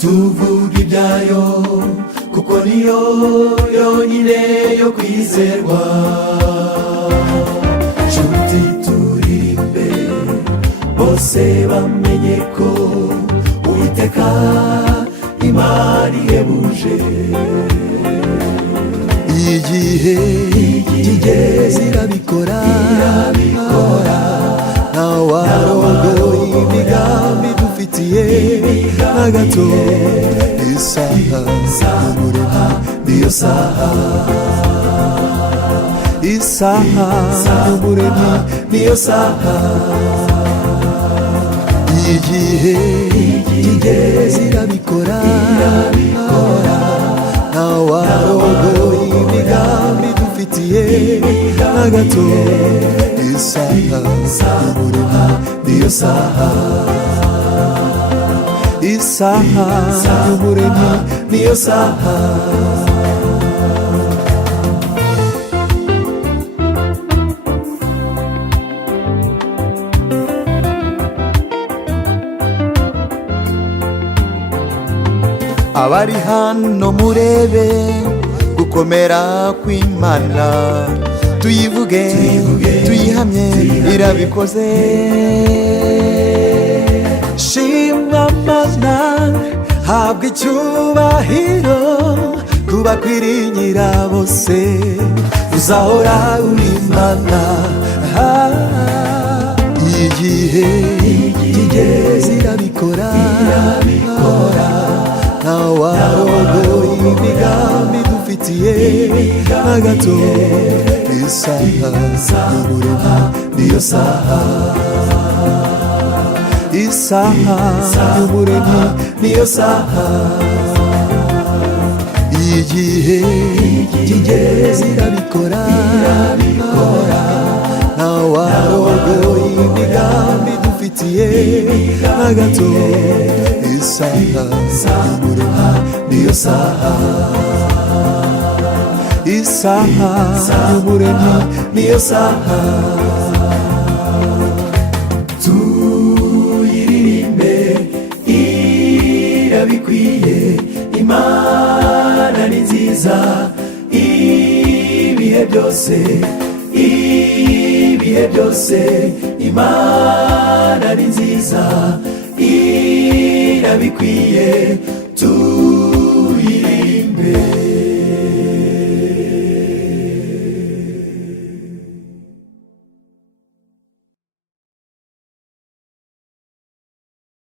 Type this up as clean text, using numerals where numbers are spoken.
tuvuga ibyayo kuko niyo yonyine yo kwizerwa. Nshuti turirimbe bose bamenye ko Uwiteka Imana ihebuje. igihe kigeze irabikora ntawarongoye imigambi dufitiye na gato. Isaha y'umuremyi niyo saha, isaha y'umuremyi niyo saha. igihe kigeze irabikora ntawarongoye imigambi dufitiye na gato. Isaha y'umuremyi niyo saha, isaha y'umuremyi niyo saha. Abari hano murebe gukomera kw'Imana, tuyivuge tuyihamye irabikoze. Shimwa Mana, habwa icyubahiro kuba kwiringira bose, uzahora uri Imana. igihe kigeze irabikora ntawarongoye imigambi dufitiye na gato. Isaha y'umuremyi niyo saha, isaha y'umuremyi niyo saha. igihe kigeze irabikora ntawarongoye imigambi dufitiye na gato. Isaha y'umuremyi niyo saha, isaha y'umuremyi niyo saha. Tuyiririmbe irabikwiye, Imana ni nziza ibihe byose, ibihe byose. Imana ni nziza irabikwiye.